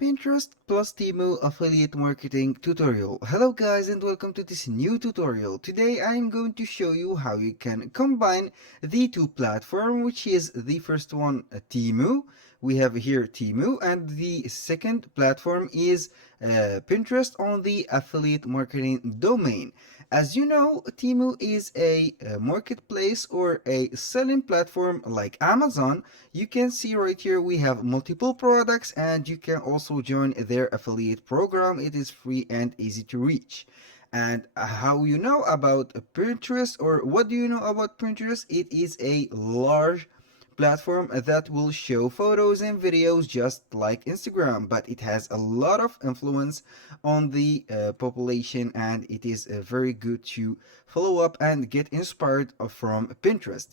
Pinterest plus Temu affiliate marketing tutorial. Hello guys and welcome to this new tutorial. Today I am going to show you how you can combine the two platforms, which is the first one Temu. We have here Temu, and the second platform is Pinterest on the affiliate marketing domain. As you know, Temu is a marketplace or a selling platform like Amazon. You can see right here we have multiple products, and you can also join their affiliate program. It is free and easy to reach. And how you know about Pinterest, or what do you know about Pinterest? It is a large platform that will show photos and videos just like Instagram, but it has a lot of influence on the population, and it is very good to follow up and get inspired from Pinterest.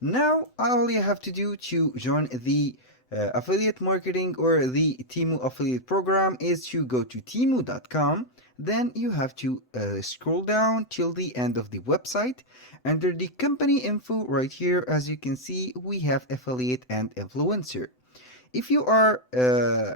Now, all you have to do to join the affiliate marketing or the Temu affiliate program is to go to temu.com. Then you have to scroll down till the end of the website. Under the company info right here, as you can see, we have affiliate and influencer. If you are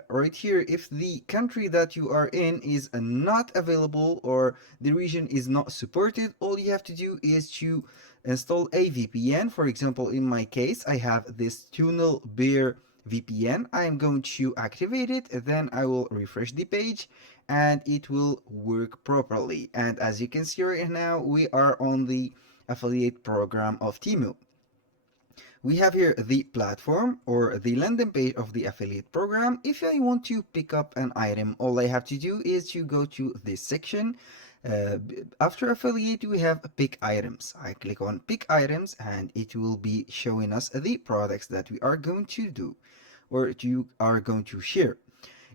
right here, if the country that you are in is not available or the region is not supported, all you have to do is to install a VPN. For example, in my case, I have this Tunnel Bear VPN. I am going to activate it, then I will refresh the page and it will work properly. And as you can see right now, we are on the affiliate program of Temu. We have here the platform or the landing page of the affiliate program. If I want to pick up an item, all I have to do is to go to this section. After affiliate, we have pick items. I click on pick items and it will be showing us the products that we are going to do or you are going to share.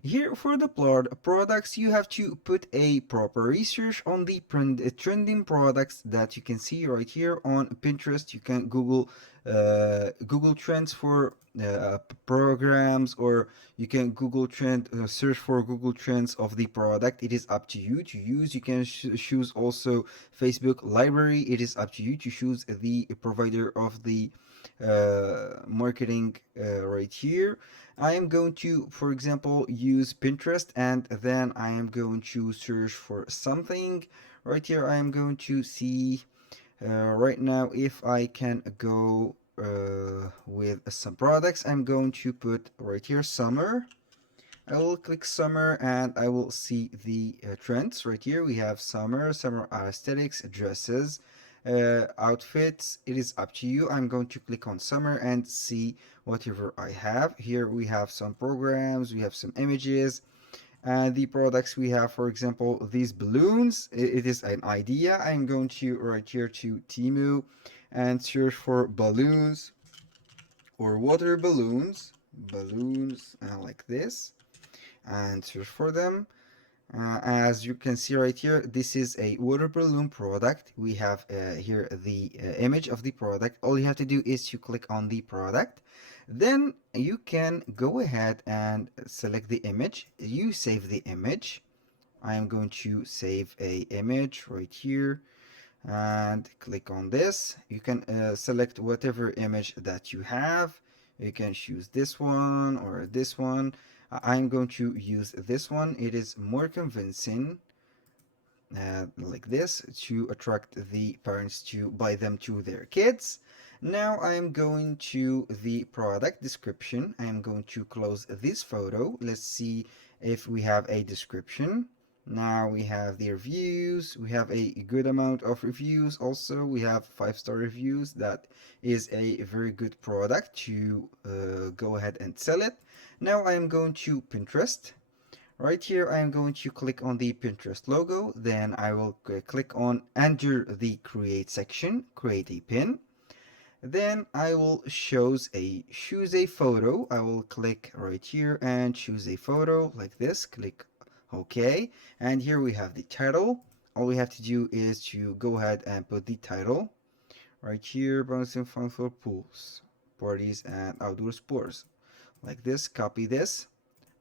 Here for the products, you have to put a proper research on the trending products that you can see right here on Pinterest. You can Google Trends for programs, or you can Google Trend search for Google Trends of the product. It is up to you to use. You can choose also Facebook library. It is up to you to choose the provider of the marketing right here. I am going to, for example, use Pinterest, and then I am going to search for something. Right here, I am going to see right now if I can go with some products. I'm going to put right here summer. I will click summer and I will see the trends right here. We have summer aesthetics, dresses, outfits. It is up to you. I'm going to click on summer and see whatever I have. Here we have some programs, we have some images, and the products we have, for example, these balloons. It is an idea. I'm going to right here to Temu and search for balloons or water balloons like this, and search for them. As you can see right here, this is a water balloon product. We have here the image of the product. All you have to do is to click on the product. Then you can go ahead and select the image. You save the image. I am going to save a image right here and click on this. You can select whatever image that you have. You can choose this one or this one. I'm going to use this one. It is more convincing, like this, to attract the parents to buy them to their kids. Now I'm going to the product description. I'm going to close this photo. Let's see if we have a description. Now we have the reviews. We have a good amount of reviews. Also, we have 5-star reviews. That is a very good product to go ahead and sell it. Now I am going to Pinterest. Right here, I am going to click on the Pinterest logo. Then I will click on under the create section, create a pin. Then I will choose a photo. I will click right here and choose a photo like this. Click OK. And here we have the title. All we have to do is to go ahead and put the title right here. Bouncing fun for pools, parties, and outdoor sports. Like this. Copy this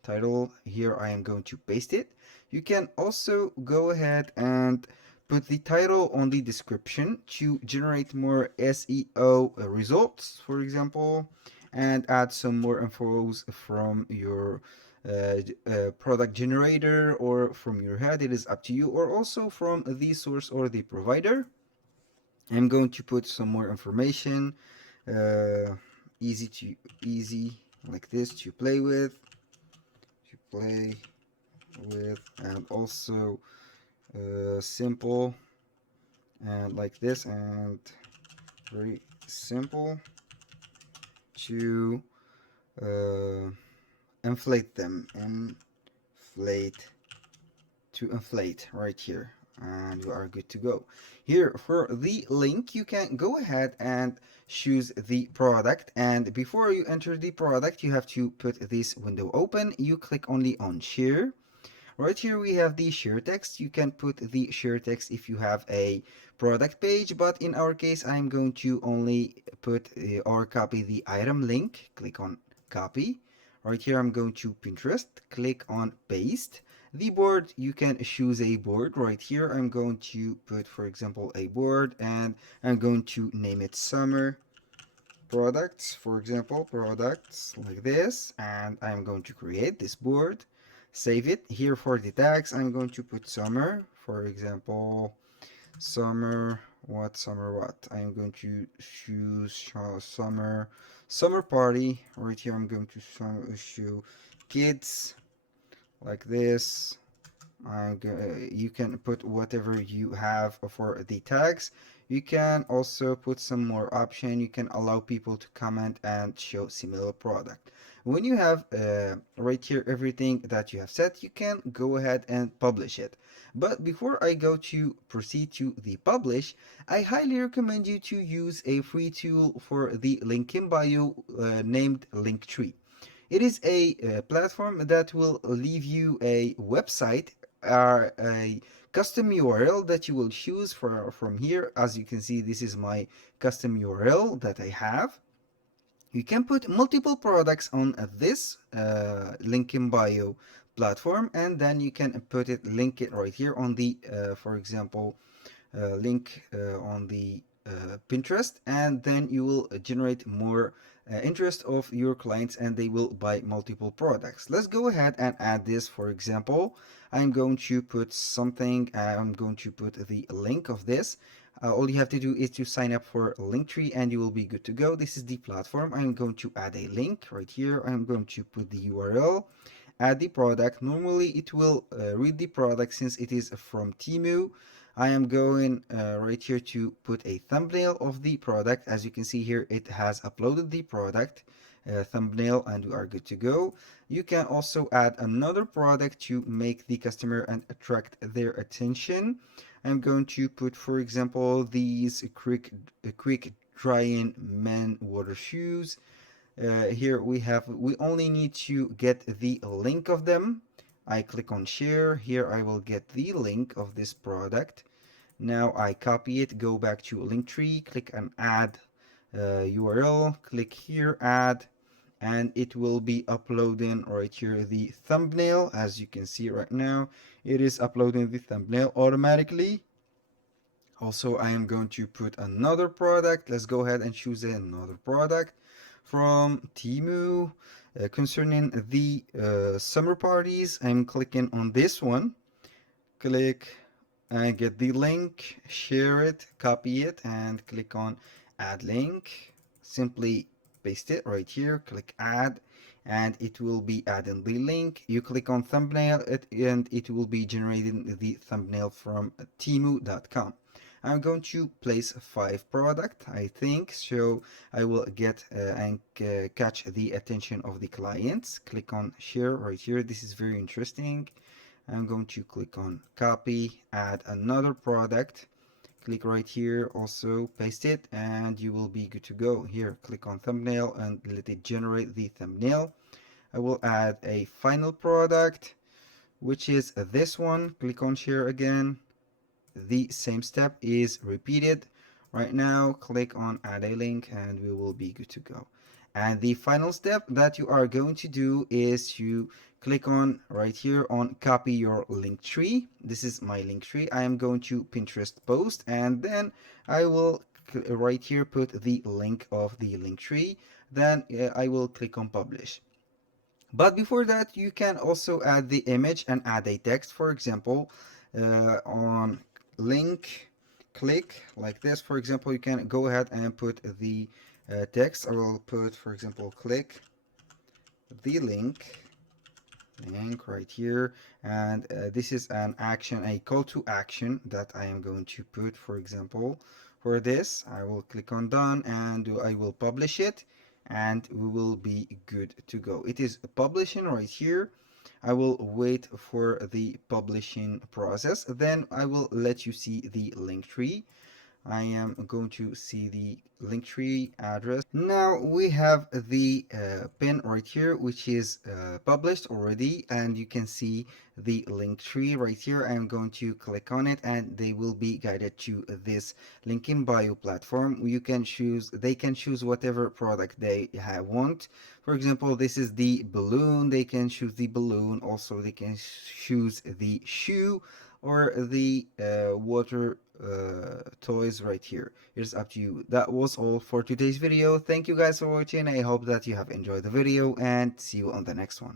title. Here I am going to paste it. You can also go ahead and put the title on the description to generate more SEO results, for example, and add some more infos from your product generator or from your head, it is up to you, or also from the source or the provider. I'm going to put some more information, uh, easy to easy like this to play with, and also simple and like this, and very simple to uh, inflate them, inflate, to inflate right here, and you are good to go. Here for the link, you can go ahead and choose the product, and before you enter the product you have to put this window open. You click only on share. Right here we have the share text. You can put the share text if you have a product page, but in our case I'm going to only put or copy the item link. Click on copy. Right here I'm going to Pinterest, click on paste. The board, you can choose a board. Right here I'm going to put, for example, a board, and I'm going to name it summer products, for example, products like this, and I'm going to create this board, save it. Here for the tags, I'm going to put summer, for example, summer what, I'm going to choose summer party. Right here I'm going to show kids like this. You can put whatever you have for the tags. You can also put some more option. You can allow people to comment and show similar product. When you have right here everything that you have set, you can go ahead and publish it. But before I go to proceed to the publish, I highly recommend you to use a free tool for the link in bio named Linktree. It is a platform that will leave you a website, a custom URL that you will choose from here. As you can see, this is my custom URL that I have. You can put multiple products on this link in bio platform, and then you can put it, link it right here on the, for example, link on the Pinterest, and then you will generate more interest of your clients and they will buy multiple products. Let's go ahead and add this. For example, I'm going to put something, I'm going to put the link of this. All you have to do is to sign up for Linktree and you will be good to go. This is the platform. I'm going to add a link right here. I'm going to put the URL, add the product. Normally it will read the product since it is from Temu. I am going right here to put a thumbnail of the product. As you can see here, it has uploaded the product thumbnail and we are good to go. You can also add another product to make the customer and attract their attention. I'm going to put, for example, these quick drying men water shoes. Here we only need to get the link of them. I click on share. Here I will get the link of this product. Now I copy it, go back to Linktree, click on add URL, click here, add, and it will be uploading right here the thumbnail. As you can see right now, it is uploading the thumbnail automatically. Also, I am going to put another product. Let's go ahead and choose another product from Temu concerning the summer parties. I'm clicking on this one. Click and get the link, share it, copy it, and click on add link. Simply paste it right here, click add, and it will be adding the link. You click on thumbnail and it will be generating the thumbnail from temu.com. I'm going to place 5 product, I think, so I will get and catch the attention of the clients. Click on share right here. This is very interesting. I'm going to click on copy, add another product, click right here, also paste it, and you will be good to go. Here, click on thumbnail and let it generate the thumbnail. I will add a final product, which is this one. Click on share again. The same step is repeated. Right now, click on add a link and we will be good to go. And the final step that you are going to do is to click on right here on copy your link tree. This is my link tree. I am going to Pinterest post, and then I will right here put the link of the link tree. Then I will click on publish. But before that, you can also add the image and add a text. For example, on link click like this, for example, you can go ahead and put the text. I will put, for example, click the link right here, and this is an action, a call to action that I am going to put. For example, for this I will click on done and I will publish it, and we will be good to go. It is publishing right here. I will wait for the publishing process, then I will let you see the link tree. I am going to see the Linktree address. Now we have the pin right here, which is published already, and you can see the Linktree right here. I am going to click on it, and they will be guided to this link in bio platform. You can choose, they can choose whatever product they want. For example, this is the balloon. They can choose the balloon. Also, they can choose the shoe or the water toys right here. It's up to you. That was all for today's video. Thank you guys for watching. I hope that you have enjoyed the video, and see you on the next one.